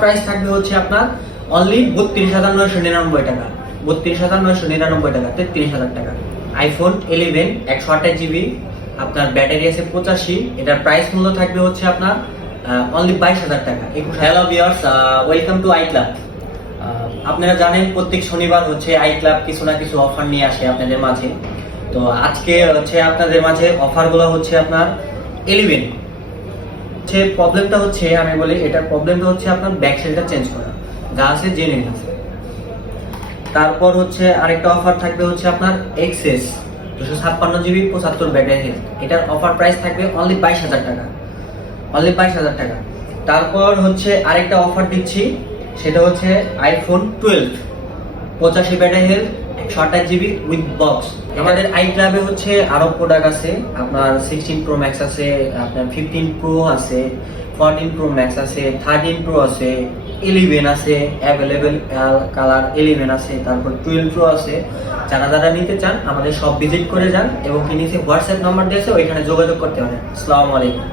Price থাকবে হচ্ছে আপনার অনলি 32,999 টাকা, 32,999 টাকা, 33,000 টাকা। আইফোন 11 128 GB, আপনার ব্যাটারি আছে 85, এটার প্রাইস মূল্য থাকবে হচ্ছে আপনার অনলি 22,000 টাকা। Hello viewers, welcome to I club. আপনারা জানেন প্রত্যেক শনিবার হচ্ছে আই ক্লাব কিছু না কিছু অফার নিয়ে আসে আপনাদের মাঝে। তো আজকে হচ্ছে আপনাদের মাঝে অফারগুলো হচ্ছে আপনার 11 হচ্ছে। প্রবলেমটা হচ্ছে আমি বলি, এটার প্রবলেমটা হচ্ছে আপনার ব্যাক সাইডটা চেঞ্জ করা, যা আছে জেনে আছে। তারপর হচ্ছে আরেকটা অফার থাকবে হচ্ছে আপনার এক্সএস 256 GB 75 ব্যাটারি হেলথ, এটার অফার প্রাইস থাকবে অনলি 22,000 টাকা, অনলি 22,000 টাকা। তারপর হচ্ছে আরেকটা অফার দিচ্ছি, সেটা হচ্ছে iPhone 12 85 battery health 128 GB with box. আমাদের আই ক্লাবে হচ্ছে আরো প্রোডাক্ট আছে, আপনার 16 Pro Max আছে, আপনার 15 Pro আছে, 14 Pro Max আছে, 13 Pro আছে, 11 আছে, অ্যাভেলেবেল কালার 11 আছে, তারপর 12 Pro আছে। যারা নিতে চান আমাদের সব ভিজিট করে যান এবং কি নিচে হোয়াটসঅ্যাপ নাম্বার দিয়েছে, ওইখানে যোগাযোগ করতে পারেন। আসসালামু আলাইকুম।